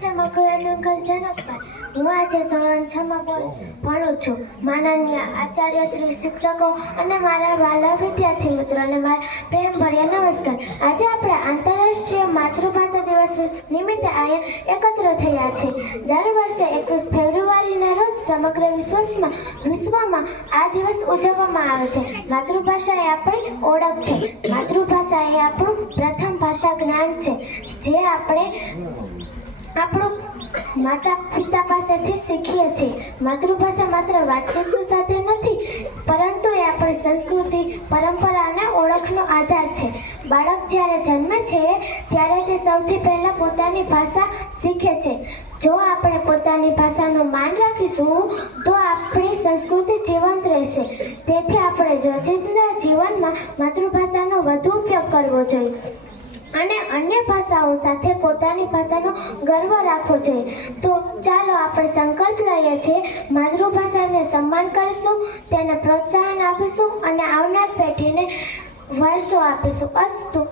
છે મકરાનું ઘર જનકભાઈ. હું આજે ધોરણ 6 માં ભણું છું. માનનીય આચાર્ય શ્રી શિક્ષકો અને મારા વાલા વિદ્યાર્થી મિત્રોને મારા પ્રેમભર્યા નમસ્કાર. આજે આપણે આંતરરાષ્ટ્રીય માતૃભાષા દિવસ નિમિત્તે અહીંયા એકત્ર થયા છે. દર વર્ષે 21 ફેબ્રુઆરીના રોજ સમગ્ર વિશ્વમાં આ દિવસ ઉજવવામાં આવે છે. માતૃભાષા એ આપણી ઓળખ છે. માતૃભાષા એ આપણું પ્રથમ ભાષા જ્ઞાન છે, જે આપણે આપણું માતા પિતા પાસેથી શીખીએ છીએ. માતૃભાષા માત્ર વાતચીતનું સાધન નથી, પરંતુ એ આપણી સંસ્કૃતિ, પરંપરા અને ઓળખનો આધાર છે. બાળક જ્યારે જન્મે છે ત્યારે તે સૌથી પહેલા પોતાની ભાષા શીખે છે. જો આપણે પોતાની ભાષાનું માન રાખીશું તો આપણી સંસ્કૃતિ જીવંત રહેશે. તેથી આપણે રોજિંદા જીવનમાં માતૃભાષાનો વધુ ઉપયોગ કરવો જોઈએ અને અન્ય ભાષાઓ સાથે પોતાની ભાષાનો ગર્વ રાખવો જોઈએ. તો ચાલો આપણે સંકલ્પ લઈએ છીએ, માતૃભાષાને સન્માન કરીશું, તેને પ્રોત્સાહન આપીશું અને આવનાર પેઢીને વારસો આપીશું. અસ્તુ.